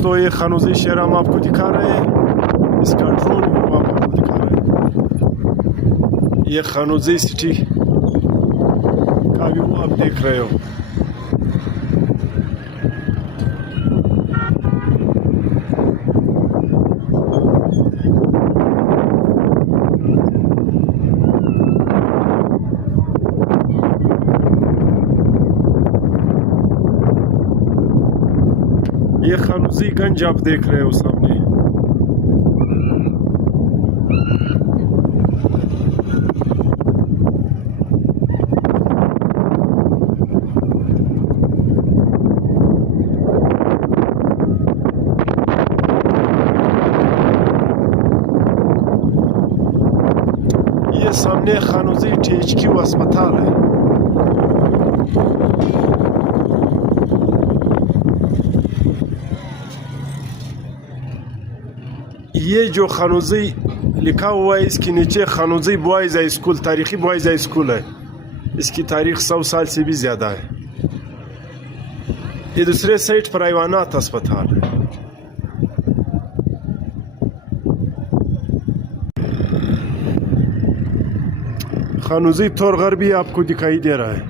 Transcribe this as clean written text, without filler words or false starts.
दोस्तों, ये खानूजी शहर हम आपको दिखा रहे हैं, इसका ड्रोन व्यू हम आपको दिखा रहे हैं। ये खानूजी सिटी का व्यू आप देख रहे हो। ये खानूजी गंज आप देख रहे हो सामने। ये सामने खानूजी THQ अस्पताल है। ये जो खानूजी लिखा हुआ है, इसके नीचे खानूजी बॉयज़ हाई स्कूल, तारीखी बॉयज़ हाई स्कूल है। इसकी तारीख 100 साल से भी ज़्यादा है। ये दूसरे साइड पर हैवानात अस्पताल है। खानूजी तौरगर भी आपको दिखाई दे रहा है।